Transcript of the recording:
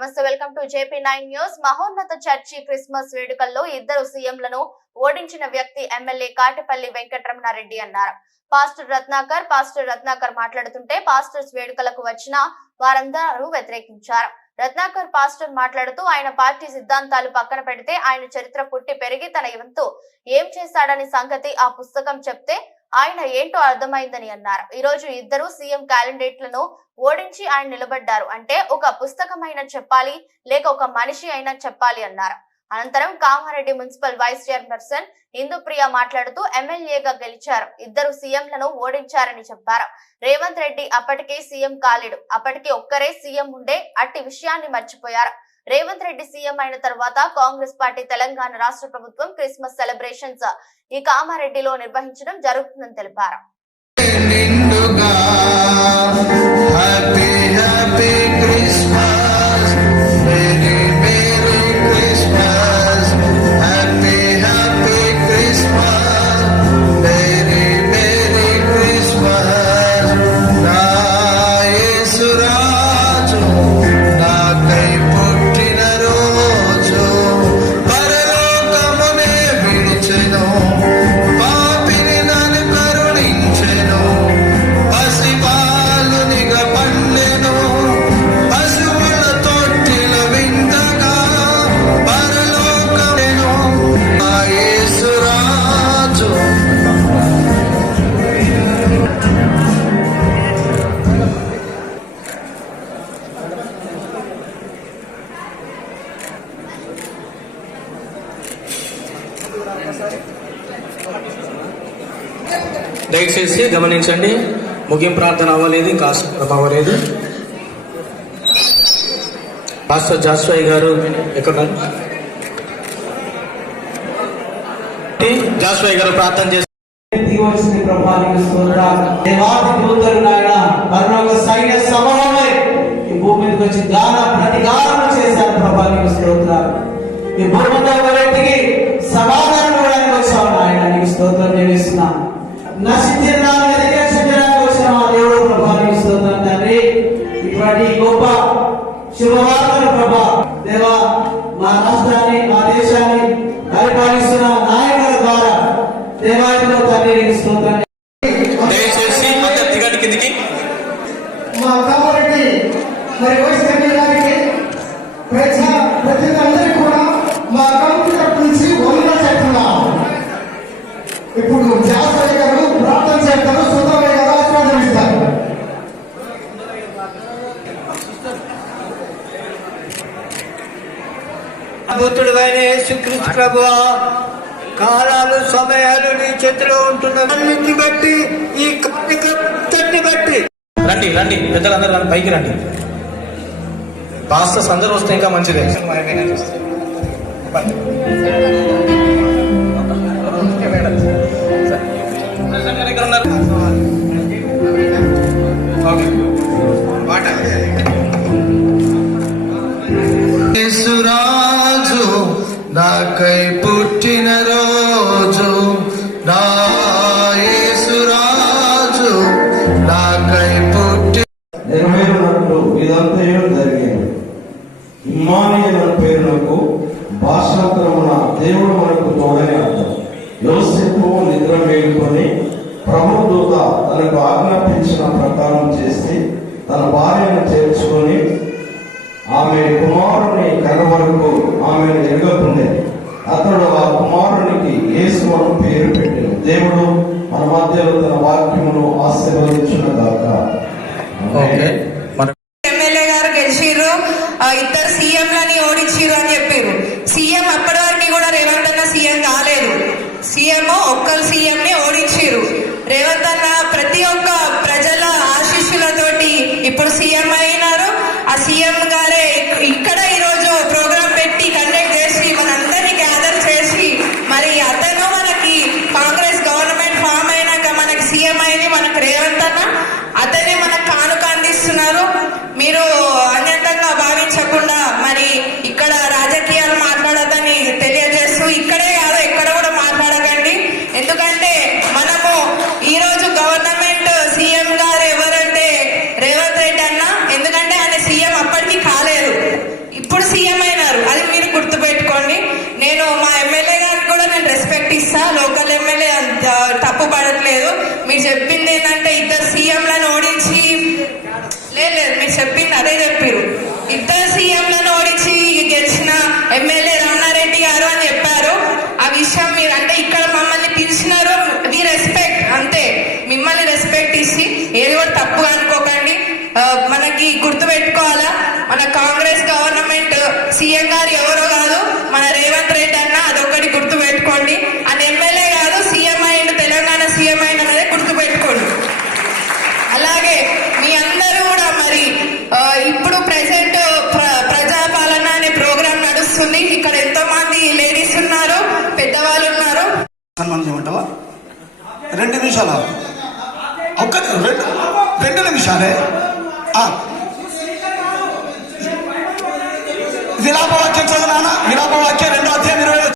నమస్తే welcome to JP nine news. మహోన్నత church Christmas వేడుకల్లో ఇద్దరు సీఎంలను ఓడించిన వ్యక్తి ఎమ్మెల్యే కాటిపల్లి వెంకటరమణారెడ్డి అన్నారు. పాస్టర్ రత్నాకర్ పాస్టర్ రత్నాకర్ మాట్లాడుతుంటే పాస్టర్స్ వేడుకలకు వచ్చిన వారందరూ వ్యతిరేకించారు. రత్నాకర్ పాస్టర్ మాట్లాడుతూ ఆయన పార్టీ సిద్ధాంతాలు పక్కన పెడితే ఆయన చరిత్ర పుట్టి పెరిగి తన వంతు ఏం చేశాడని సంగతి ఆ పుస్తకం చెప్తే ఆయన ఏంటో అర్థమైందని అన్నారు. ఈ రోజు ఇద్దరు సీఎం క్యాండిడేట్లను ఓడించి ఆయన నిలబడ్డారు. అంటే ఒక పుస్తకం చెప్పాలి లేక ఒక మనిషి అయినా చెప్పాలి అన్నారు. అనంతరం Kamareddy municipal vice chairperson Indupriya మాట్లాడుతూ ఎమ్మెల్యేగా గెలిచారు. ఇద్దరు సీఎంలను ఓడించారని చెప్పారు. రేవంత్ రెడ్డి అప్పటికే సీఎం కాలేడు. అప్పటికే ఒక్కరే సీఎం ఉండే అట్టి విషయాన్ని మర్చిపోయారు. రేవంత్ రెడ్డి సీఎం అయిన తర్వాత కాంగ్రెస్ పార్టీ తెలంగాణ రాష్ట్ర ప్రభుత్వం క్రిస్మస్ సెలబ్రేషన్స్ ఈ కామారెడ్డిలో నిర్వహించడం జరుగుతుందని తెలిపారు. నిండుగా దయచేసి గమనించండి. ముగింపు ప్రార్థన అవ్వలేదు ఇంకా ఆశీర్వాదం అవ్వలేదు పాస్టర్ జాస్వాయి గారు ఎక్కడ? జాస్వాయి గారు ప్రార్థన చేసి దిగవలసిన ప్రభానికి స్తోత్ర దేవాది దూతలు నాయన సైన్య సమూహమై ఈ భూమి మీదకి వచ్చి గాన ప్రతిగానం చేశారు ప్రభానికి స్తోత్ర ఈ భూమి నశించిన దాన్ని వచ్చిన మా దేవుడు ప్రభానికి స్తోత్రం తండ్రి ఇటువంటి గొప్ప శుభవార్తలు ప్రభా. దేవా మా రాష్ట్రాన్ని మా దేశాన్ని పరిపాలిస్తున్న నాయకుల ద్వారా దేవాలయంలో తండ్రి స్తోత్రాన్ని స్తోత్రం దయచేసి అందరు దిగండి కిందికి మా కామారెడ్డి మరి వైస్ ఎమ్మెల్యే గారికి ప్రజా ప్రజలందరికీ కూడా మా కమిటీ తరపు నుంచి వందలు చెప్తున్నాం ఇప్పుడు జాస్వరి గారు ప్రార్థన చేస్తారు సుందరయ్య గారు ఆశీర్వాదమిస్తారు అయిన యేసుక్రీస్తు ప్రభువా కాలాలు సమయాలు నీ చేతిలో ఉంటున్నవన్నింటిని బట్టి ఈ కార్యక్రమాన్ని బట్టి. రండి రండి పెద్దలందరూ రండి పైకి రండి. పాస్టర్స్ అందరూ వస్తే ఇంకా మంచిదే. నాకై పుట్టిన రోజు నా యేసురాజు నాకై పుట్టి నెరవేరునట్లు ఇదంతయు జరిగింది? ఇమ్మానియల్ అను పేరునకు భాషాంతరమున దేవుడు మనకు తోడని అర్థం. యోసేపు నిద్ర మేలుకొని ప్రభుదూత తనకు ఆజ్ఞాపించిన ప్రకారం మన మధ్యలో తన వాక్యమును ఆశీర్వదించిన దాకా ఓకే. మన ఎమ్మెల్యే గారు గెలిచిర్రు. ఆ ఇద్దరు సీఎంలని ఓడించిర్రు అని చెప్పారు సీఎం అప్పటి వరకు కూడా రేవంత్ అన్న సీఎం కాలేదు. సీఎం ఒక్కరు సీఎం ని ఓడించిర్రు. రేవంత్ అన్న ప్రతి ఒక్క ప్రజల ఆశీస్సులతోటి ఇప్పుడు సీఎం అయినారు ఆ సీఎం గారే ఇక్కడ ఈ రోజు ప్రోగ్రామ్ పెట్టి కండక్ట్ చేసి మనందరినీ గ్యాదర్ చేసి మరి అతను మనకి కాంగ్రెస్ గవర్నమెంట్ ఫామ్ అయినాక మనకి సీఎం అయింది మనకు రేవంత్ అన్న అతనే మనకు కానుక అందిస్తున్నారు మీరు అన్యంతంగా భావించకుండా మరి ఇక్కడ రాజకీయాలు మాట్లాడదని తెలియజేస్తూ ఇక్కడే కాదు ఎక్కడ కూడా మాట్లాడకండి ఎందుకంటే మనము ఈ రోజు గవర్నమెంట్ సీఎం గారు ఎవరంటే రేవంత్ రెడ్డి అన్న ఇస్తా లోకల్ ఎమ్మెల్యే అంత తప్పు పడట్లేదు. మీరు చెప్పింది ఏంటంటే ఇద్దరు సీఎంలను ఓడించి లేదు లేదు మీరు చెప్పింది అదే చెప్పారు ఇద్దరు సీఎంలను ఓడించి గెలిచిన ఎమ్మెల్యే రమణారెడ్డి గారు అని చెప్పారు. ఆ విషయం మీరు అంటే ఇక్కడ మమ్మల్ని పిలిచినారు. వి రెస్పెక్ట్ అంతే. మిమ్మల్ని రెస్పెక్ట్ ఇచ్చి ఏది కూడా తప్పు అనుకోకండి. మనకి గుర్తు పెట్టుకోవాలా మన కాంగ్రెస్ గవర్నమెంట్ సీఎం గారు ఎవరో సన్మానం చేయమంటావా రెండు నిమిషాలు? ఒక్క రెండు రెండు నిమిషాలే. ఆ. విలాపవాక్యం చదవనా విలాపవాక్యం రెండో అధ్యాయం